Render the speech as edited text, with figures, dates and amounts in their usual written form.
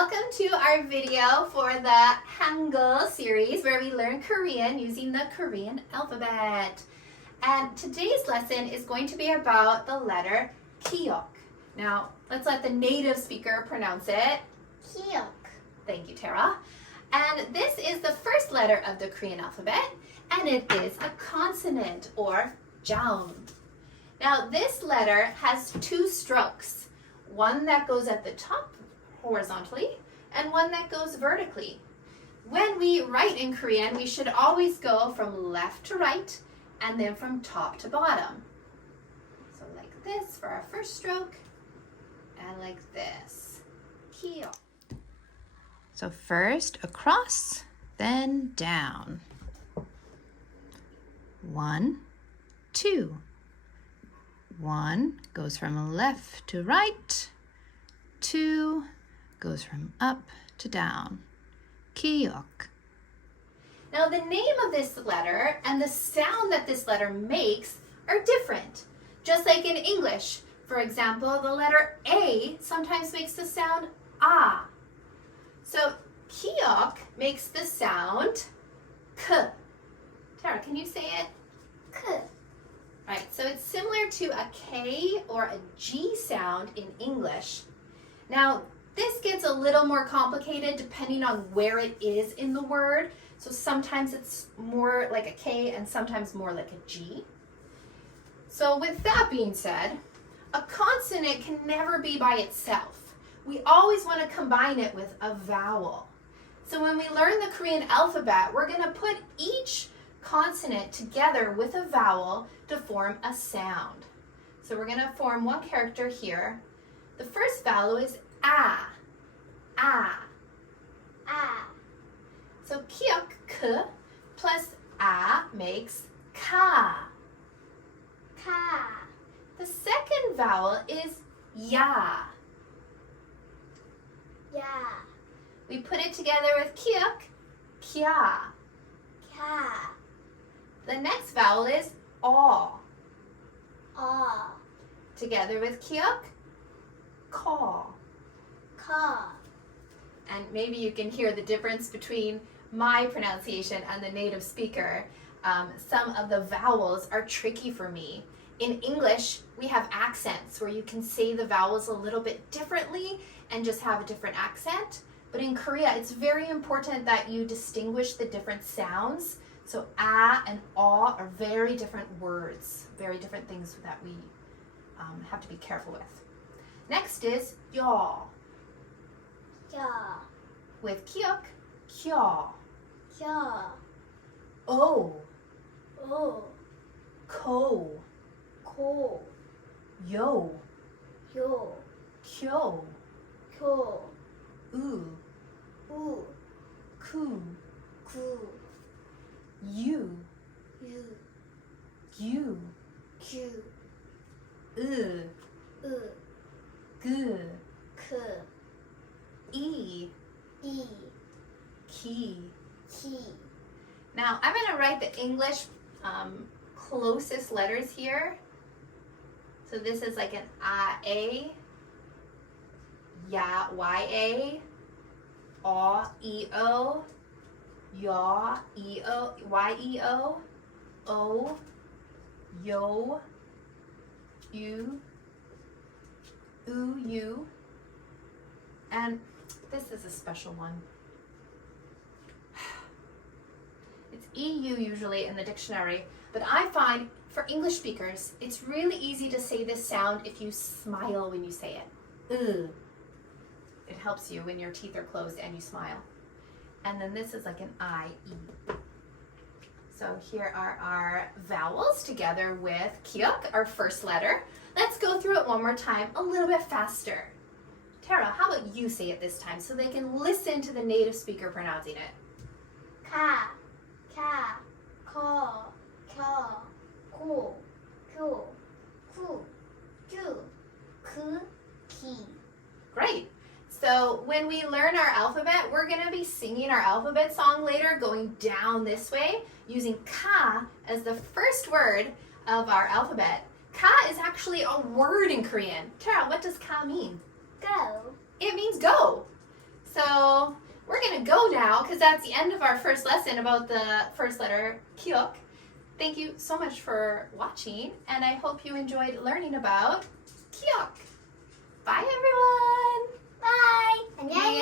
Welcome to our video for the Hangul series where we learn Korean using the Korean alphabet. And today's lesson is going to be about the letter Kiok. Now, let's let the native speaker pronounce it. Kiok. Thank you, Tera. And this is the first letter of the Korean alphabet, and it is a consonant or jaum. Now, this letter has two strokes, one that goes at the top horizontally and one that goes vertically. When we write in Korean, we should always go from left to right and then from top to bottom. So like this for our first stroke and like this. Kiok. So first across, then down. 1, 2. 1 goes from left to right. 2 goes from up to down. Kiok. Now the name of this letter and the sound that this letter makes are different. Just like in English, for example, the letter A sometimes makes the sound ah. So kiok makes the sound k. Tara, can you say it? K. Right, so it's similar to a K or a G sound in English. Now, this gets a little more complicated depending on where it is in the word. So sometimes it's more like a K and sometimes more like a G. So with that being said, a consonant can never be by itself. We always want to combine it with a vowel. So when we learn the Korean alphabet, we're going to put each consonant together with a vowel to form a sound. So we're going to form one character here. The first vowel is a. A. Ah. So kiok, k, plus a makes ka. Ka. The second vowel is ya. Ya. We put it together with kiok, kya. Ka. The next vowel is aw. Ah. Together with kiok, kaw. Ka. And maybe you can hear the difference between my pronunciation and the native speaker. Some of the vowels are tricky for me. In English, we have accents where you can say the vowels a little bit differently and just have a different accent. But in Korea, it's very important that you distinguish the different sounds. So a and aw are very different words, very different things that we have to be careful with. Next is yaw. Ya. With kiok, kya. Ya. O, O. ko, Ko. yo, Yo. kyo, Kyo. u, U. ku, Ku. yu, Yu. yu, Q. u, U. g, K. e, E. ki. Ki. Now I'm going to write the English closest letters here. So this is like an A, ya, ya, aw, eo, yaw, eo, yeo, o, yo, u, u, and this is a special one. It's EU usually in the dictionary, but I find for English speakers, it's really easy to say this sound if you smile when you say it. Ugh. It helps you when your teeth are closed and you smile. And then this is like an I-E. So here are our vowels together with kiok, our first letter. Let's go through it one more time, a little bit faster. Tara, how about you say it this time so they can listen to the native speaker pronouncing it? Ka. Ka. Ko. Kyo. Ku. Kyu. Ku. Ju. Ku. Ki. Great. So when we learn our alphabet, we're going to be singing our alphabet song later, going down this way, using ka as the first word of our alphabet. Ka is actually a word in Korean. Tara, what does ka mean? Go. It means go. So we're going to go now because that's the end of our first lesson about the first letter Kyok. Thank you so much for watching, and I hope you enjoyed learning about Kyok. Bye, everyone. Bye. 안녕히